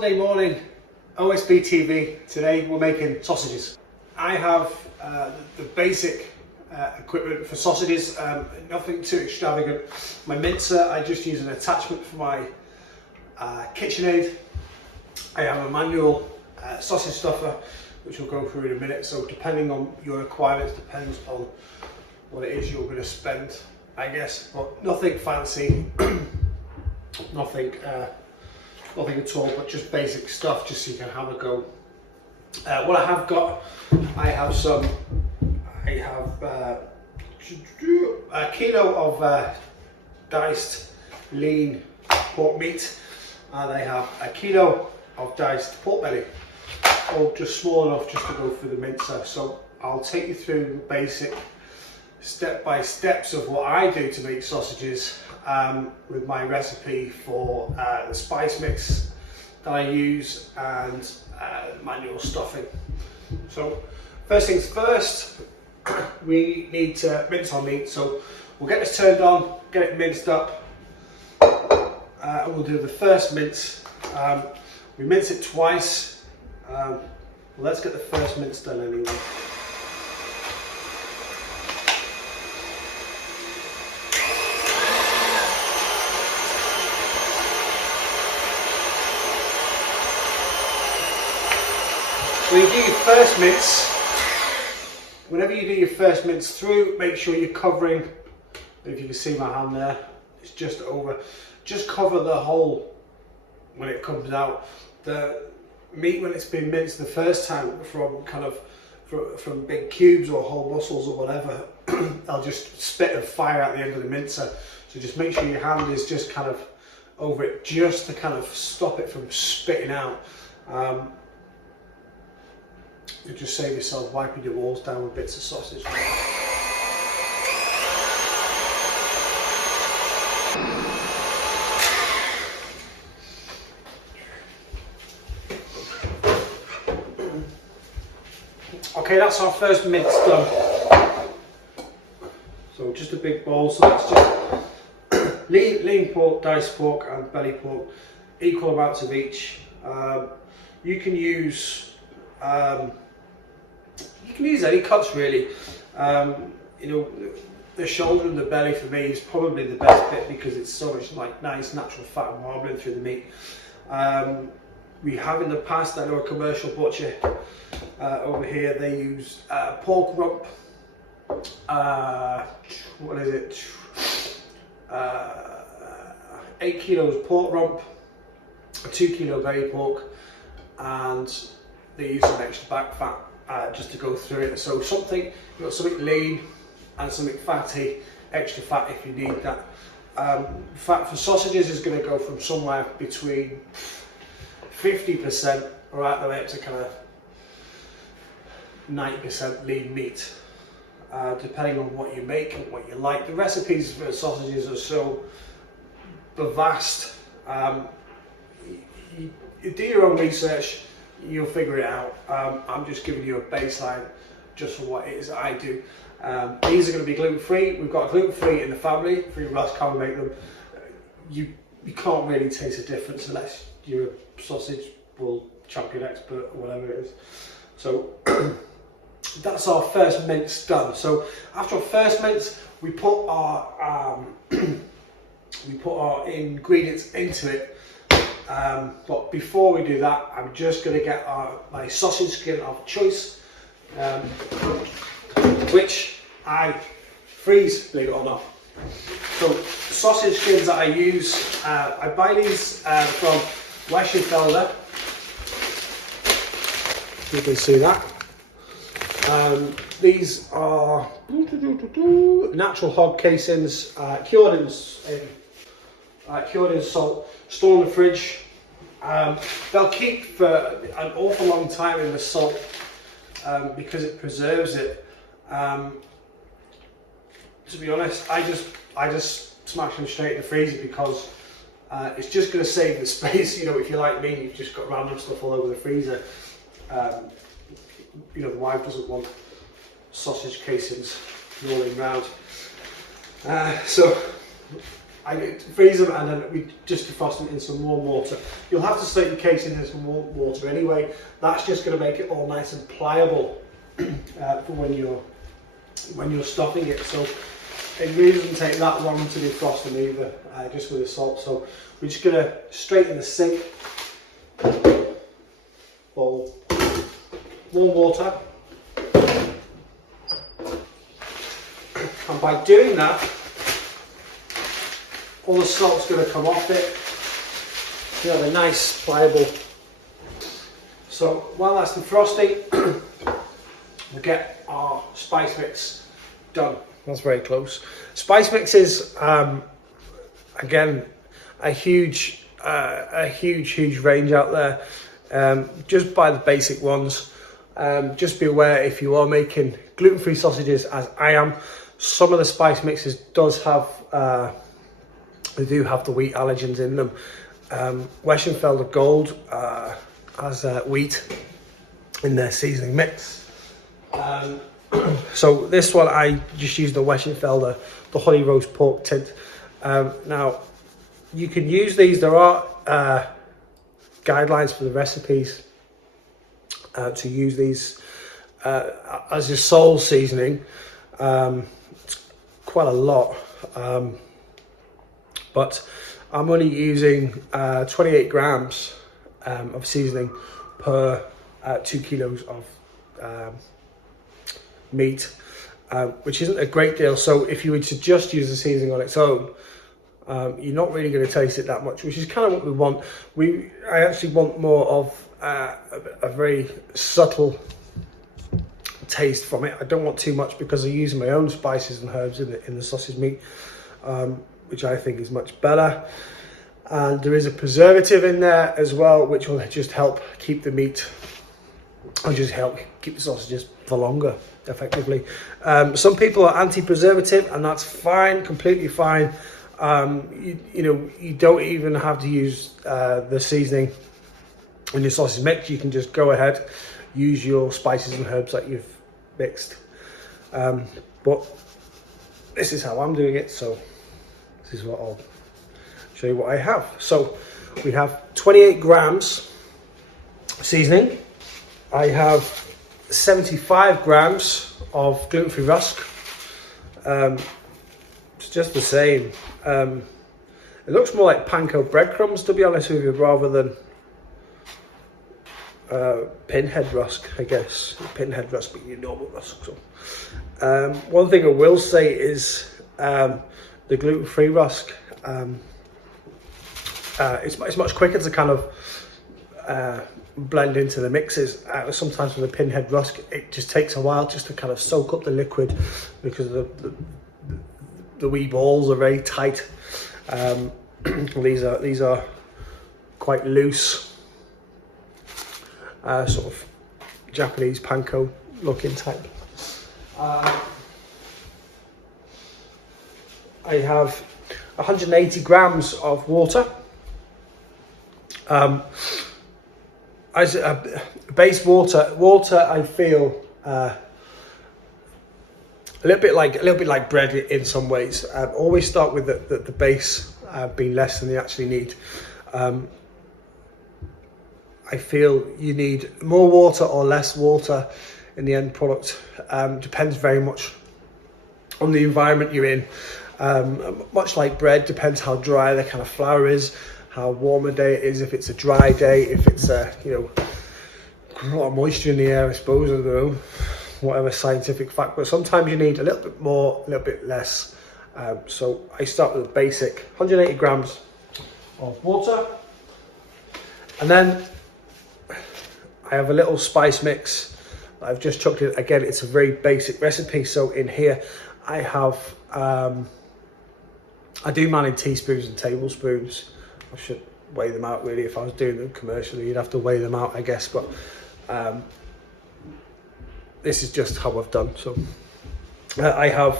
Sunday morning, OSBPG. Today we're making sausages. I have the basic equipment for sausages, nothing too extravagant. My mincer, I just use an attachment for my KitchenAid. I have a manual sausage stuffer, which we'll go through in a minute. So depending on your requirements, depends on what it is you're going to spend, I guess, but nothing fancy, nothing at all, but just basic stuff, just so you can have a go. What I have got, I have a kilo of diced lean pork meat, and I have a kilo of diced pork belly, all just small enough just to go through the mincer. So I'll take you through the basic step-by-steps of what I do to make sausages, with my recipe for the spice mix that I use and manual stuffing. So first things first, we need to mince our meat. So we'll get this turned on, get it minced up, and we'll do the first mince. We mince it twice. Well, let's get the first mince done anyway. When you do your first mince, whenever you do your first mince through, make sure you're covering, if you can see my hand there, it's just over, just cover the hole when it comes out. The meat, when it's been minced the first time from big cubes or whole muscles or whatever, they'll just spit and fire at the end of the mincer. So just make sure your hand is just kind of over it, just to kind of stop it from spitting out. You just save yourself wiping your walls down with bits of sausage. Okay, that's our first mince done. So just a big bowl. So that's just lean pork, diced pork and belly pork, equal amounts of each. You can use any cuts really. You know, the shoulder and the belly for me is probably the best bit because it's so much like nice natural fat and marbling through the meat. We have in the past, I know a commercial butcher over here, they use pork rump. What is it? 8 kilos pork rump, 2 kilo belly pork, and they use some extra back fat just to go through it. So something, you've got something lean and something fatty, extra fat if you need that. Fat for sausages is going to go from somewhere between 50% right the way up to kind of 90% lean meat, depending on what you make and what you like. The recipes for sausages are so vast. You do your own research, you'll figure it out. I'm just giving you a baseline just for what it is that I do. These are going to be gluten-free. We've got gluten-free in the family. Free Russ can't make them. You can't really taste a difference unless you're a sausage bull champion expert or whatever it is. So that's our first mince done. So after our first mince, we put our ingredients into it. But before we do that, I'm just going to get my sausage skin of choice, which I freeze, believe it or not. So sausage skins that I use, I buy these from Weschenfelder. You can see that. These are natural hog casings, cured in salt, stored in the fridge. They'll keep for an awful long time in the salt because it preserves it. To be honest, I just smash them straight in the freezer because it's just going to save the space. You know, if you're like me, you've just got random stuff all over the freezer. You know, the wife doesn't want sausage casings rolling round. So I freeze them and then we just defrost them in some warm water. You'll have to soak your casings in some warm water anyway. That's just going to make it all nice and pliable for when you're stuffing it. So it really doesn't take that long to defrost them either, just with the salt. So we're just going to straight in the sink, bowl, warm water, and by doing that, all the salt's going to come off it. You know, they're nice, pliable. So while that's defrosting, we'll get our spice mix done. That's very close. Spice mix is again a huge range out there. Just buy the basic ones. Just be aware, if you are making gluten-free sausages, as I am, some of the spice mixes they do have the wheat allergens in them. Weschenfelder Gold has wheat in their seasoning mix. So this one, I just use the Weschenfelder, the honey roast pork tint. Now, you can use these. There are guidelines for the recipes to use these as your sole seasoning. It's quite a lot, but I'm only using 28 grams of seasoning per 2 kilos of meat, which isn't a great deal. So if you were to just use the seasoning on its own, you're not really going to taste it that much, which is kind of what we want. I actually want more of a very subtle taste from it. I don't want too much because I use my own spices and herbs in the sausage meat, which I think is much better. And there is a preservative in there as well, which will just help keep the meat, or just help keep the sausages for longer, effectively. Some people are anti-preservative, and that's fine, completely fine. You don't even have to use the seasoning in your sausage mix. You can just go ahead, use your spices and herbs that you've mixed. But this is how I'm doing it, so this is what I'll show you what I have. So we have 28 grams seasoning. I have 75 grams of gluten-free rusk. It's just the same. It looks more like panko breadcrumbs, to be honest with you, rather than pinhead rusk, I guess. Pinhead rusk, but normal rusk. So, one thing I will say is the gluten-free rusk. It's much quicker to kind of blend into the mixes. Sometimes with the pinhead rusk, it just takes a while just to kind of soak up the liquid, because the wee balls are very tight. These are quite loose, sort of Japanese panko looking type. I have 180 grams of water. As a base water, I feel a little bit like bread in some ways. Always start with the base being less than you actually need. I feel you need more water or less water in the end product. Depends very much on the environment you're in. Much like bread, depends how dry the kind of flour is, how warm a day it is, if it's a dry day, if it's a lot of moisture in the air, I suppose, I don't know, whatever scientific fact, but sometimes you need a little bit more, a little bit less. So I start with a basic 180 grams of water, and then I have a little spice mix that I've just chucked in. Again, it's a very basic recipe, so in here I have I do manage teaspoons and tablespoons. I should weigh them out really. If I was doing them commercially, you'd have to weigh them out, I guess, but this is just how I've done. So I have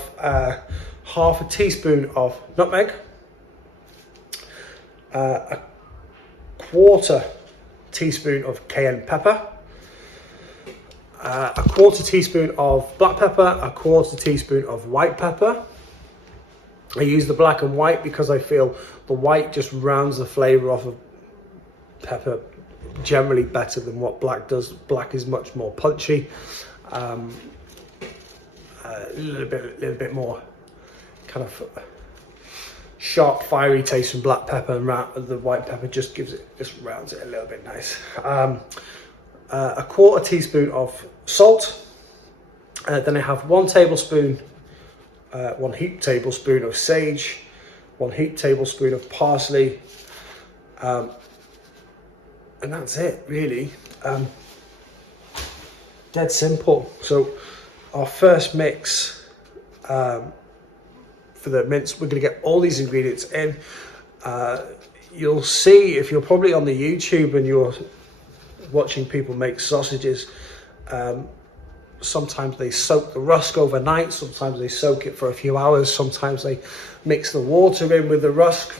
half a teaspoon of nutmeg, a quarter teaspoon of cayenne pepper, a quarter teaspoon of black pepper, a quarter teaspoon of white pepper, I use the black and white because I feel the white just rounds the flavour off of pepper generally better than what black does. Black is much more punchy, a little bit more kind of sharp, fiery taste from black pepper, and the white pepper just rounds it a little bit nice. A quarter teaspoon of salt. Then I have 1 heaped tablespoon of sage, 1 heaped tablespoon of parsley, and that's it really. Dead simple. So our first mix for the mince, we're going to get all these ingredients in. You'll see, if you're probably on the YouTube and you're watching people make sausages, sometimes they soak the rusk overnight, sometimes they soak it for a few hours, sometimes they mix the water in with the rusk.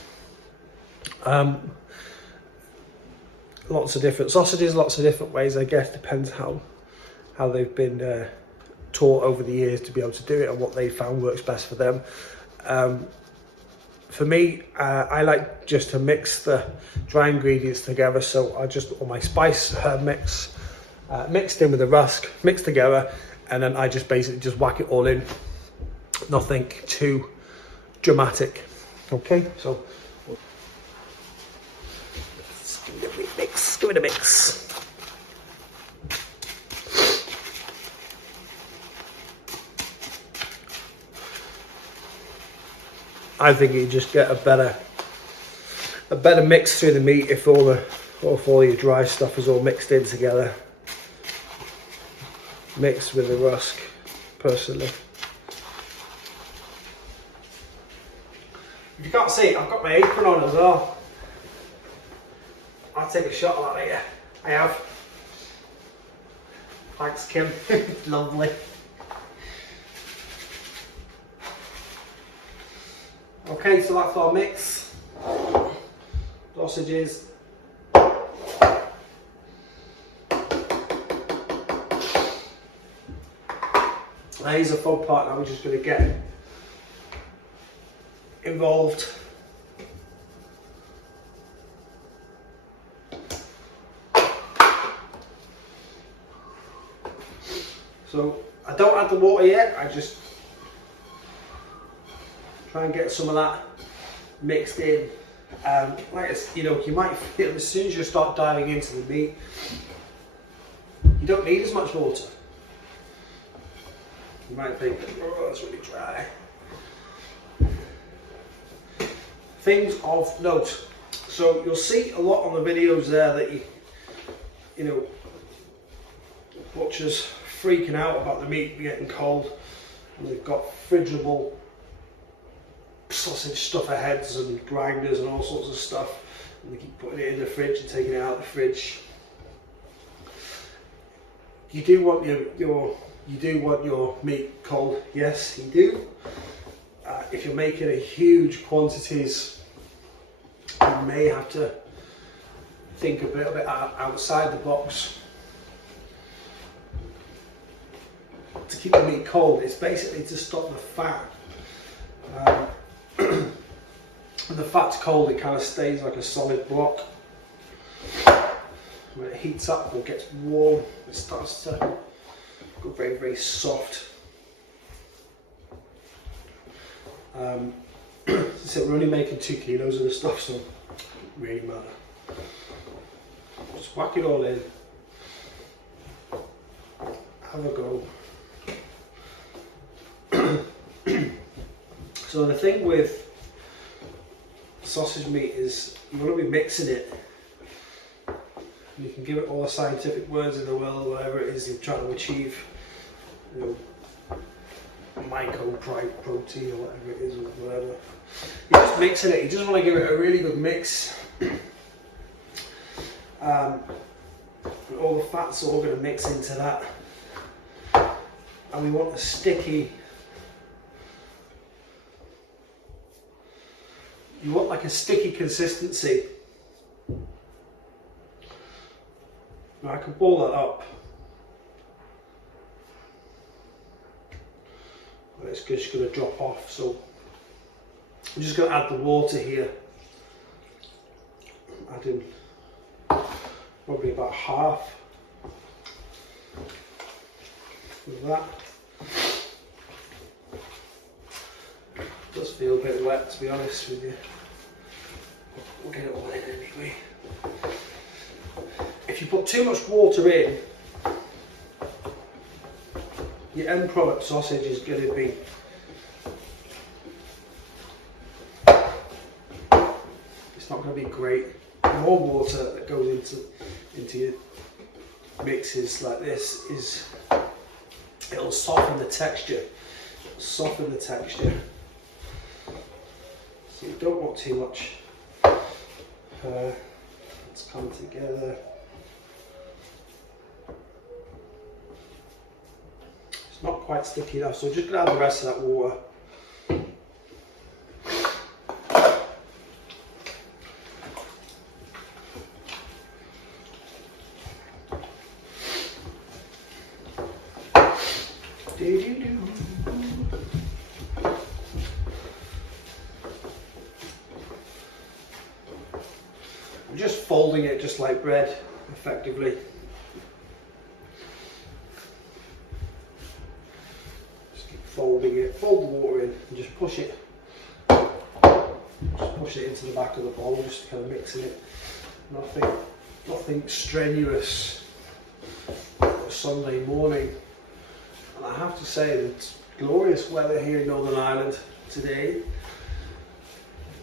Lots of different sausages, lots of different ways, I guess, depends how they've been taught over the years to be able to do it and what they found works best for them. For me, I like just to mix the dry ingredients together, so I just, all my spice mix mixed in with the rusk, mixed together, and then I just basically just whack it all in. Nothing too dramatic. Okay, so let's give it a mix. Give it a mix. I think you just get a better mix through the meat if all your dry stuff is all mixed in together. Mixed with the rusk, personally. If you can't see it, I've got my apron on as well. I'll take a shot of that later. I have. Thanks, Kim. Lovely. Okay, so that's our mix. Sausages. Now here's a fun part now, we're just going to get involved. So I don't add the water yet, I just try and get some of that mixed in. Like you know, you might feel as soon as you start diving into the meat, you don't need as much water. You might think, oh, that's really dry. Things of note. So you'll see a lot on the videos there that you know, butchers freaking out about the meat getting cold, and they've got fridgeable sausage stuffer heads and grinders and all sorts of stuff, and they keep putting it in the fridge and taking it out of the fridge. You do want your meat cold, yes, you do. If you're making a huge quantities, you may have to think a little bit outside the box to keep the meat cold. It's basically to stop the fat. When the fat's cold, it kind of stays like a solid block. When it heats up or gets warm, it starts to go very, very soft. So we're only making 2 kilos of the stuff, so it doesn't really matter. Just whack it all in. Have a go. So the thing with sausage meat is you want to be mixing it. You can give it all the scientific words in the world, whatever it is you're trying to achieve. You know, protein or whatever it is, or whatever. You're just mixing it. You just want to give it a really good mix. All the fat's all going to mix into that, and we want a sticky. You want like a sticky consistency. Now I can ball that up. But it's just going to drop off. So I'm just going to add the water here. Adding probably about half of that. It does feel a bit wet, to be honest with you. We'll get it all in anyway. If you put too much water in, your end product sausage is going to be not going to be great. The more water that goes into your mixes like this it'll soften the texture. So you don't want too much. Let's come together. It's not quite sticky enough, so we're just going to add the rest of that water. I'm just folding it just like bread, effectively. Just keep folding it, fold the water in and just push it. Just push it into the back of the bowl, just kind of mixing it. Nothing strenuous for a Sunday morning. And I have to say that it's glorious weather here in Northern Ireland today.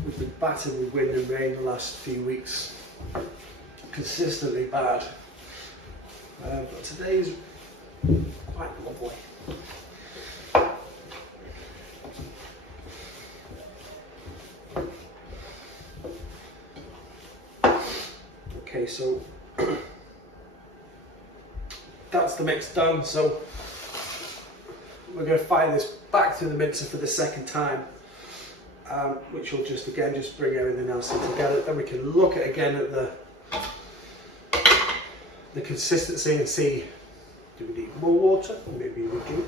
We've been battered with wind and rain the last few weeks, consistently bad, but today's quite lovely. Okay, so that's the mix done, so we're going to fire this back through the mixer for the second time. Which will just bring everything else in together. Then we can look at again at the consistency and see, do we need more water? Maybe we do.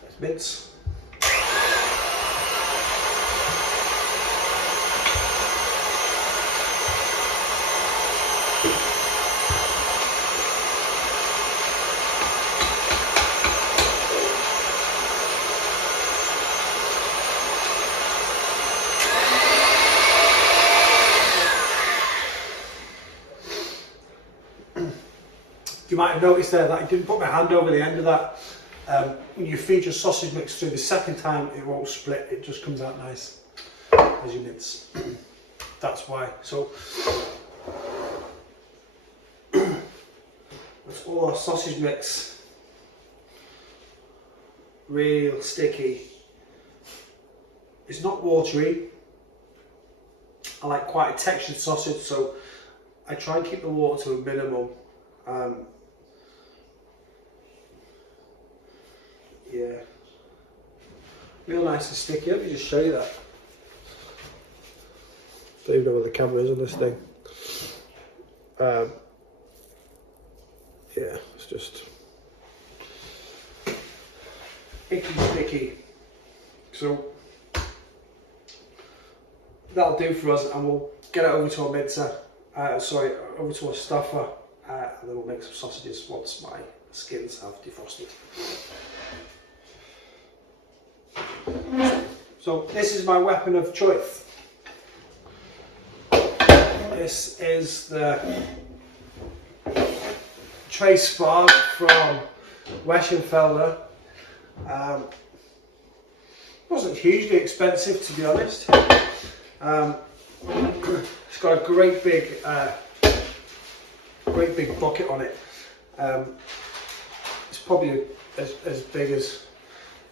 There's mince. You might have noticed there that I didn't put my hand over the end of that. When you feed your sausage mix through the second time, it won't split, it just comes out nice as you mince. That's why. So that's all our sausage mix. Real sticky. It's not watery. I like quite a textured sausage, so I try and keep the water to a minimum. Yeah, real nice and sticky. Let me just show you that. Don't even know where the camera is on this thing. Yeah, it's just icky sticky. So that'll do for us, and we'll get it over to our mincer. Over to our stuffer, and then we'll make some sausages once my skins have defrosted. So this is my weapon of choice. This is the tray spar from Weschenfelder. Wasn't hugely expensive, to be honest. It's got a great big bucket on it. It's probably as big as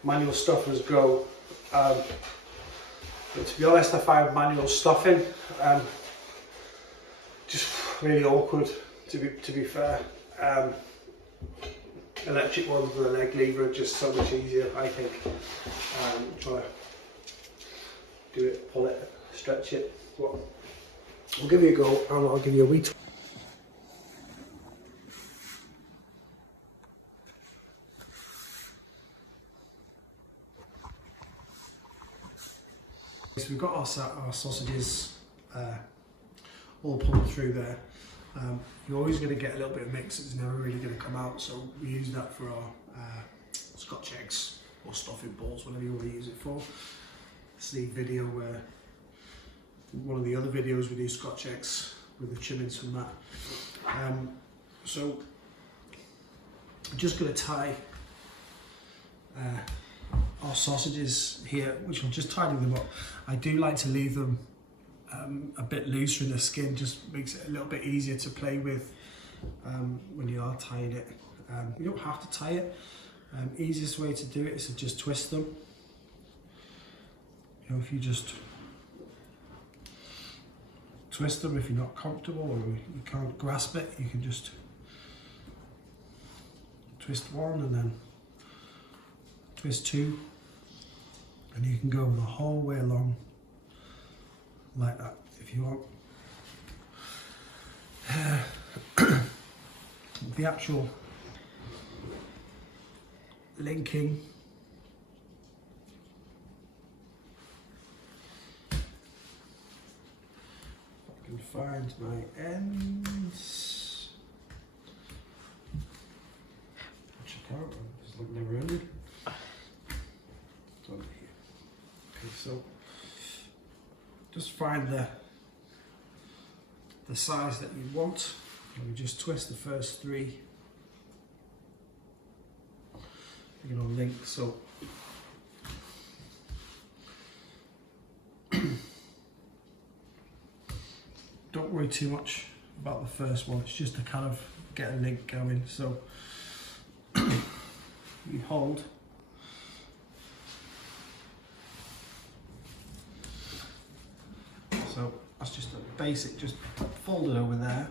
manual stuffers go. But to be honest, I find manual stuffing just really awkward. To be fair, electric ones with a leg lever are just so much easier, I think. Try to do it, pull it, stretch it. But we'll give you a go, and I'll give you a wee. So we've got our sausages all pulled through there. You're always going to get a little bit of mix, it's never really going to come out, so we use that for our Scotch eggs or stuffing balls, whatever you want to use it for. It's the video where, one of the other videos we do Scotch eggs with the trimmings from that. So I'm just going to tie our sausages here, which I'm just tidying them up. I do like to leave them a bit looser in the skin, just makes it a little bit easier to play with when you are tying it. You don't have to tie it. Easiest way to do it is to just twist them. You know, if you just twist them, if you're not comfortable or you can't grasp it, you can just twist one and then twist two, and you can go the whole way along like that if you want. The actual linking, if I can find my ends, which I can't, I'm just looking around it. It's under here. Okay, so just find the size that you want, and we just twist the first three. You're going to link, so don't worry too much about the first one, it's just to kind of get a link going. So you hold, so that's just a basic, just fold it over there.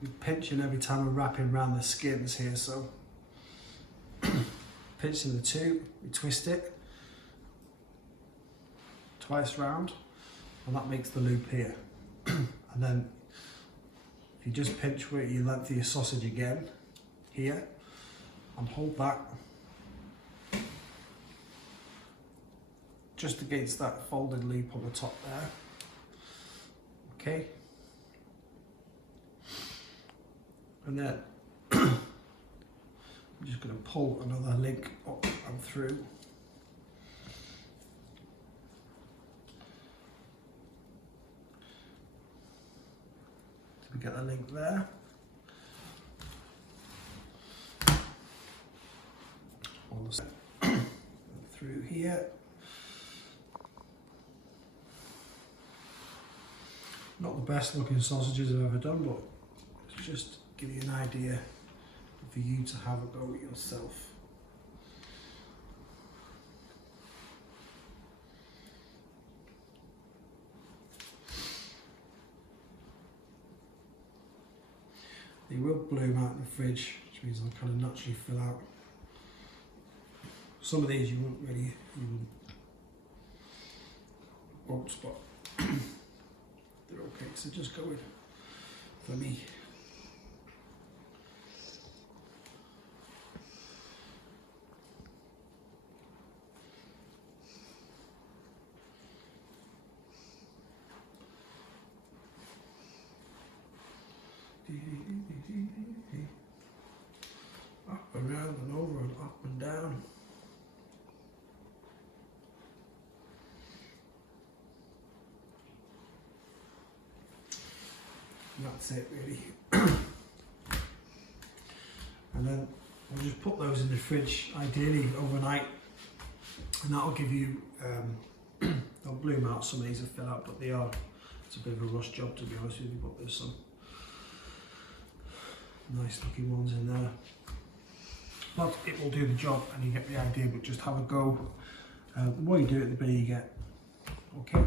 You're pinching every time we're wrapping around the skins here, so pinching the two, we twist it twice round, and that makes the loop here. And then if you just pinch where you lengthen your sausage again here and hold that just against that folded loop on the top there. Okay, and then I'm just going to pull another link up and through. So we get the link there. All the through here. Not the best looking sausages I've ever done, but it's just give you an idea for you to have a go at yourself. They will bloom out in the fridge, which means they'll kind of naturally fill out. Some of these you won't really, but they're okay, so just go with for me. Up and round and over and up and down. And that's it really. And then we'll just put those in the fridge, ideally overnight, and that'll give you, they'll bloom out, some of these will fill out, but it's a bit of a rush job to be honest with you, but there's some nice looking ones in there. But it will do the job and you get the idea, but just have a go. The more you do it, the better you get. Okay.